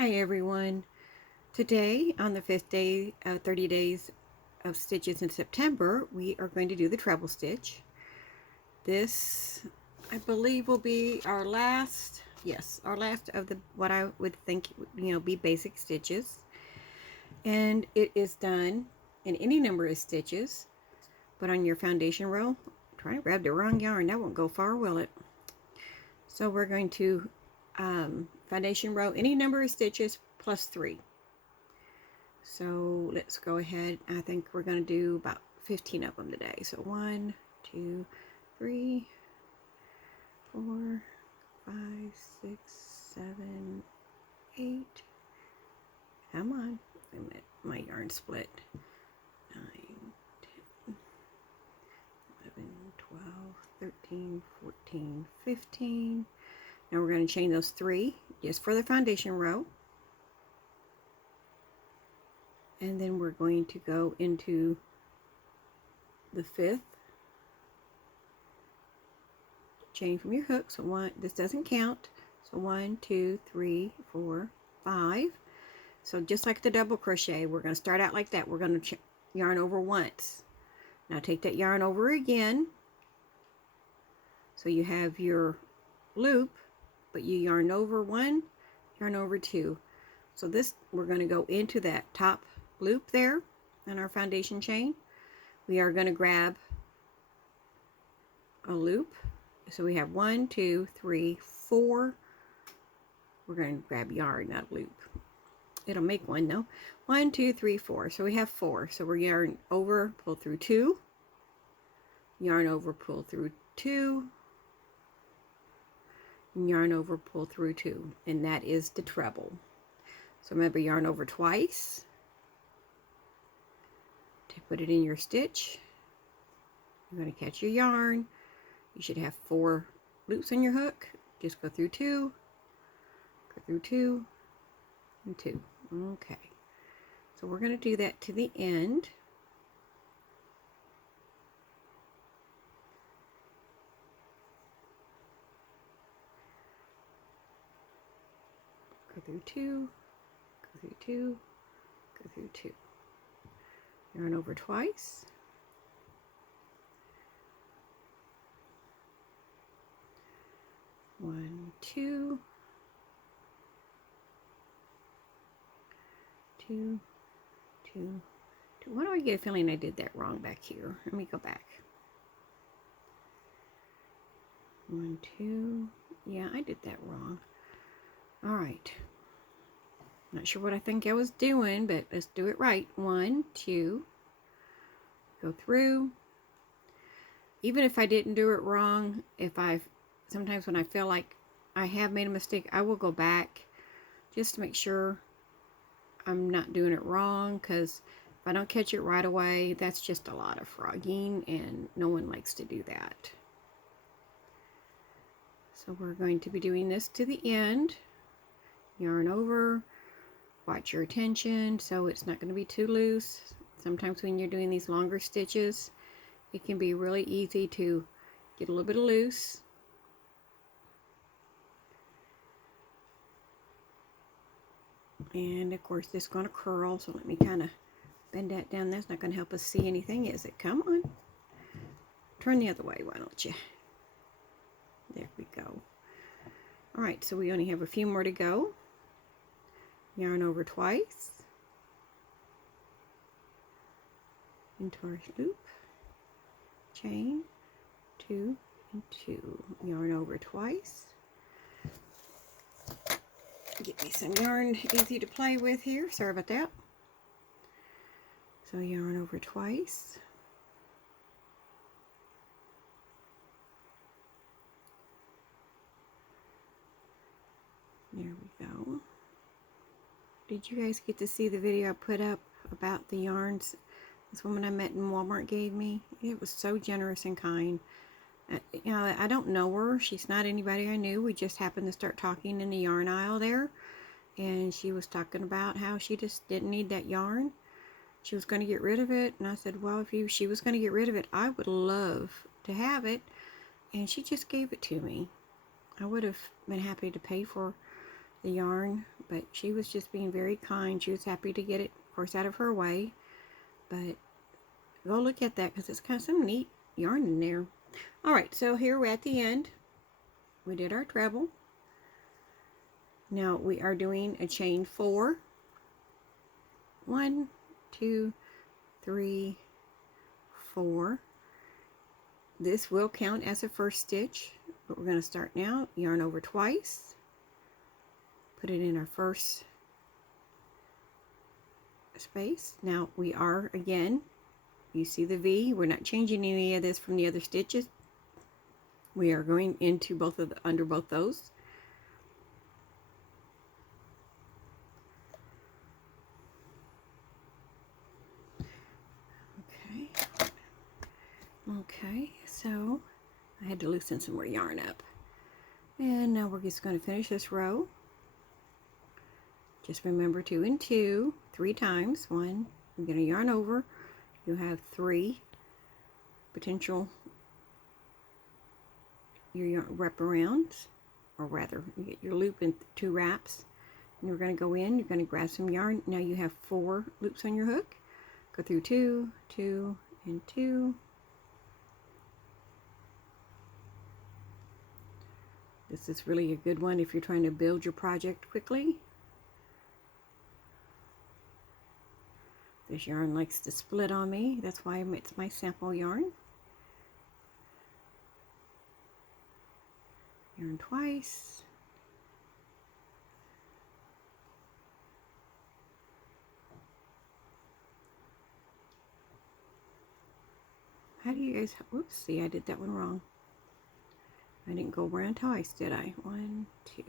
Hi everyone. Today on the 5th day of 30 days of stitches in September, we are going to do the treble stitch. This, I believe, will be our last, our last of the what I would think, be basic stitches. And it is done in any number of stitches, but on your foundation row, try to grab the wrong yarn, that won't go far, will it? So we're going to foundation row any number of stitches plus 3. So let's go ahead. I think we're going to do about 15 of them today. So 1, 2, 3, 4, 5, 6, 7, 8. Come on. Wait a minute. My yarn split. 9, 10, 11, 12, 13, 14, 15. Now we're going to chain those 3 just for the foundation row. And then we're going to go into the 5th. Chain from your hook. So this doesn't count. So 1, 2, 3, 4, 5. So just like the double crochet, we're going to start out like that. We're going to yarn over once. Now take that yarn over again. So you have your loop, but you yarn over 1, yarn over 2. So this, we're going to go into that top loop there on our foundation chain. We are going to grab a loop. So we have 1, 2, 3, 4. We're going to grab yarn, not loop. It'll make one though. 1, 2, 3, 4. So we have 4. So we're yarn over, pull through 2. Yarn over, pull through 2. Yarn over, pull through 2. And that is the treble. So remember, yarn over twice. To put it in your stitch, you're going to catch your yarn. You should have 4 loops on your hook. Just go through 2, go through 2, and 2. Okay, so we're going to do that to the end. Go through 2, go through 2, go through 2. Yarn over twice. One, two, 2, 2, 2. Why do I get a feeling I did that wrong back here? Let me go back. 1, 2. Yeah, I did that wrong. All right. Not sure what I think I was doing, but let's do it right. 1, 2. Go through. Even if I didn't do it wrong, sometimes when I feel like I have made a mistake, I will go back just to make sure I'm not doing it wrong, because if I don't catch it right away, that's just a lot of frogging, and no one likes to do that. So we're going to be doing this to the end. Yarn over. Watch your attention so it's not going to be too loose. Sometimes when you're doing these longer stitches, it can be really easy to get a little bit loose. And of course this is going to curl, so let me kind of bend that down. That's not going to help us see anything, is it? Come on. Turn the other way, why don't you? There we go. Alright, so we only have a few more to go. Yarn over twice. Into our loop. Chain. 2 and 2. Yarn over twice. Get me some yarn easy to play with here. Sorry about that. So yarn over twice. There we go. Did you guys get to see the video I put up about the yarns this woman I met in Walmart gave me? It was so generous and kind. You know, I don't know her. She's not anybody I knew. We just happened to start talking in the yarn aisle there. And she was talking about how she just didn't need that yarn. She was going to get rid of it. And I said, well, if she was going to get rid of it, I would love to have it. And she just gave it to me. I would have been happy to pay for the yarn, but she was just being very kind. She was happy to get it, of course, out of her way. But go look at that because it's kind of some neat yarn in there. All right, so here we're at the end. We did our treble. Now we are doing a chain 4. 1, 2, 3, 4. This will count as a first stitch, but we're going to start now. Yarn over twice. Put it in our first space. Now we are, again, you see the V. We're not changing any of this from the other stitches. We are going into both of the, under both those. Okay, so I had to loosen some more yarn up. And now we're just going to finish this row. Just remember 2 and 2, 3 times. 1, you're going to yarn over. You have 3 potential your wraparounds, or rather, you get your loop in 2 wraps. And you're going to go in, you're going to grab some yarn. Now you have 4 loops on your hook. Go through 2, 2, and 2. This is really a good one if you're trying to build your project quickly. This yarn likes to split on me. That's why it's my sample yarn. Yarn twice. How do you guys, whoops, see, I did that one wrong. I didn't go around twice, did I? 1, 2.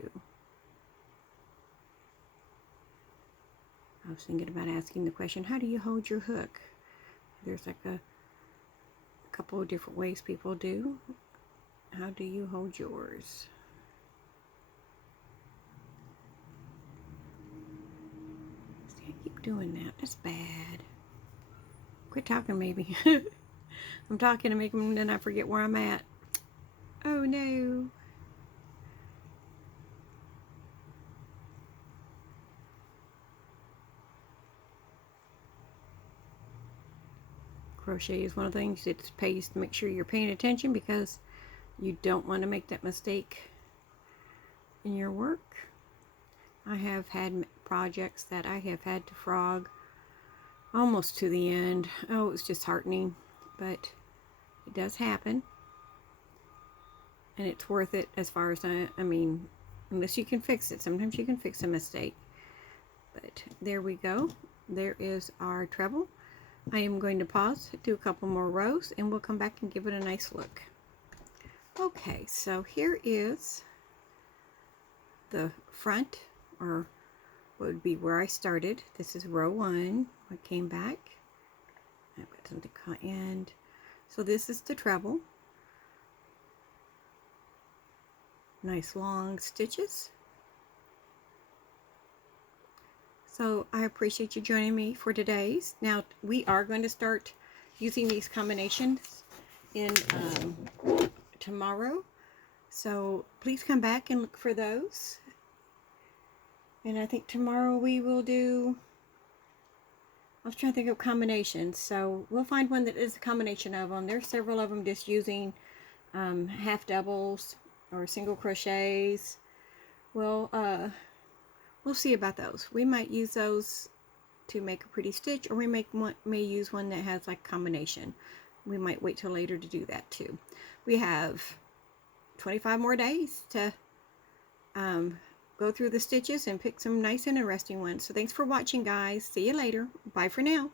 I was thinking about asking the question, how do you hold your hook? There's like a couple of different ways people do. How do you hold yours? See, I keep doing that. That's bad. Quit talking, maybe. I'm talking to make them, then I forget where I'm at. Oh no. Crochet is one of the things that pays to make sure you're paying attention, because you don't want to make that mistake in your work. I have had projects that I have had to frog almost to the end. Oh, it was disheartening, but it does happen. And it's worth it as far as I mean, unless you can fix it. Sometimes you can fix a mistake. But there we go. There is our treble. I am going to pause, do a couple more rows, and we'll come back and give it a nice look. Okay, so here is the front, or what would be where I started. This is row 1. I came back. I've got something cut in. So this is the treble. Nice long stitches. So I appreciate you joining me for today's. Now we are going to start using these combinations in tomorrow. So please come back and look for those. And I think tomorrow we will do, I was trying to think of combinations. So we'll find one that is a combination of them. There's several of them just using half doubles or single crochets. We'll see about those. We might use those to make a pretty stitch, or we may use one that has like combination. We might wait till later to do that too. We have 25 more days to go through the stitches and pick some nice and interesting ones. So thanks for watching, guys. See you later. Bye for now.